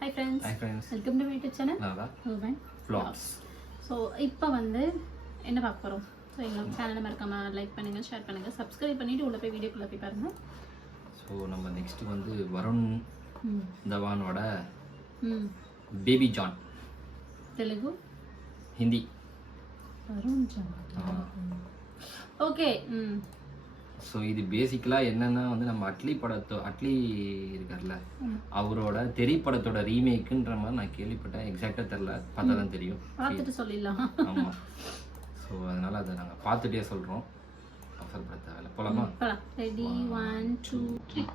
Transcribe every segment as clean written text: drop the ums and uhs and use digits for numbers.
Hi friends. Hi friends. Welcome to my YouTube channel. Nada. Ruben Vlogs. So இப்போ வந்து என்ன பார்க்க போறோம்? ஸோ எங்கள் சேனலை மறக்காம லைக் பண்ணுங்க, ஷேர் பண்ணுங்க, சப்ஸ்கிரைப் பண்ணிட்டு உள்ள போய் வீடியோக்குள்ள போய் பாருங்க. ஸோ நம்ம நெக்ஸ்ட் வந்து வருண் தவானோட Baby John Telugu Hindi Varun John. Okay. So இது பேசிக்கலாக என்னென்னா வந்து நம்ம அட்லி இருக்கார்ல அவரோட தெரி படத்தோட ரீமேக்குன்ற மாதிரி நான் கேள்விப்பட்டேன். எக்ஸாக்டாக தெரில, பார்த்தா தான் தெரியும். பார்த்துட்டு சொல்லிடலாம். ஆமாம். ஸோ அதனால் அதை நாங்கள் பார்த்துட்டே சொல்கிறோம். அவசரப்பட தேவையில்ல, போகலாமா? ரெடி 1 2 3.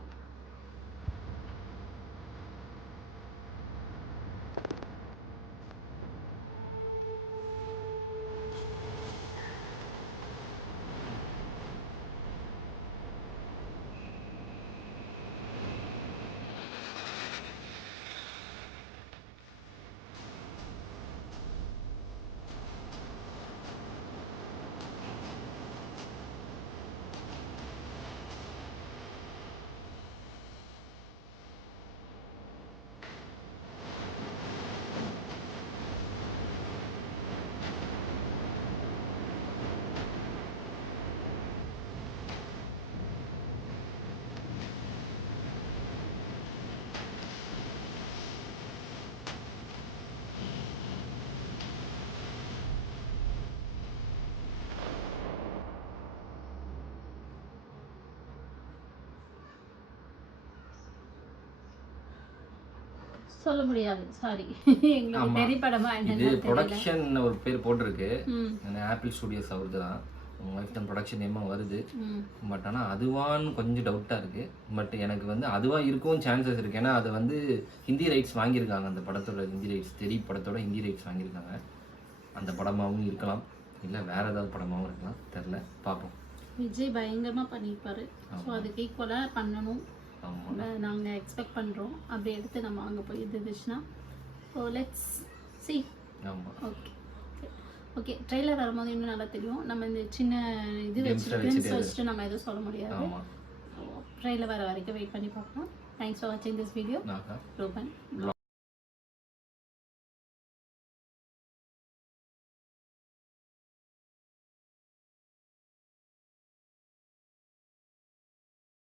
சொல்ல முடியாது, சாரி. எங்களுக்கு தெரிய படமா இது ப்ரொடக்ஷன் ஒரு பேர் போட்டிருக்கு. ஆப்பிள் ஸ்டுடியோஸ் அவருக்கு தான், உங்கள் ஒய்ஃப் தான் ப்ரொடக்ஷன் நேமாக வருது. பட் ஆனால் அதுவான்னு கொஞ்சம் டவுட்டாக இருக்குது. பட் எனக்கு வந்து அதுவாக இருக்கும் சான்சஸ் இருக்குது. ஏன்னா அது வந்து ஹிந்தி ரைட்ஸ் வாங்கியிருக்காங்க. அந்த படத்தோட ஹிந்தி ரைட்ஸ், தெரி படத்தோட ஹிந்தி ரைட்ஸ் வாங்கியிருக்காங்க. அந்த படமாகவும் இருக்கலாம், இல்லை வேறு ஏதாவது படமாகவும் இருக்கலாம், தெரில, பார்ப்போம். விஜய் பயங்கரமாக பண்ணியிருப்பாரு. ஸோ அதுக்கு ஈக்குவலாக பண்ணணும் நாங்கள் எக்ஸ்பெக்ட் பண்ணுறோம். அப்படி எடுத்து நம்ம அங்கே போய் இருந்துச்சுன்னா ஸோ லெட்ஸ் சி. ஆமாம். Okay okay. ட்ரெய்லர் வரும்போது இன்னும் நல்லா தெரியும். நம்ம இந்த சின்ன இது வச்சுட்டு நம்ம எதுவும் சொல்ல முடியாது. ட்ரெய்லர் வர வரைக்கும் வெயிட் பண்ணி பார்க்கலாம். தேங்க்ஸ் ஃபார் வாட்சிங் திஸ் வீடியோ. ரூபன்.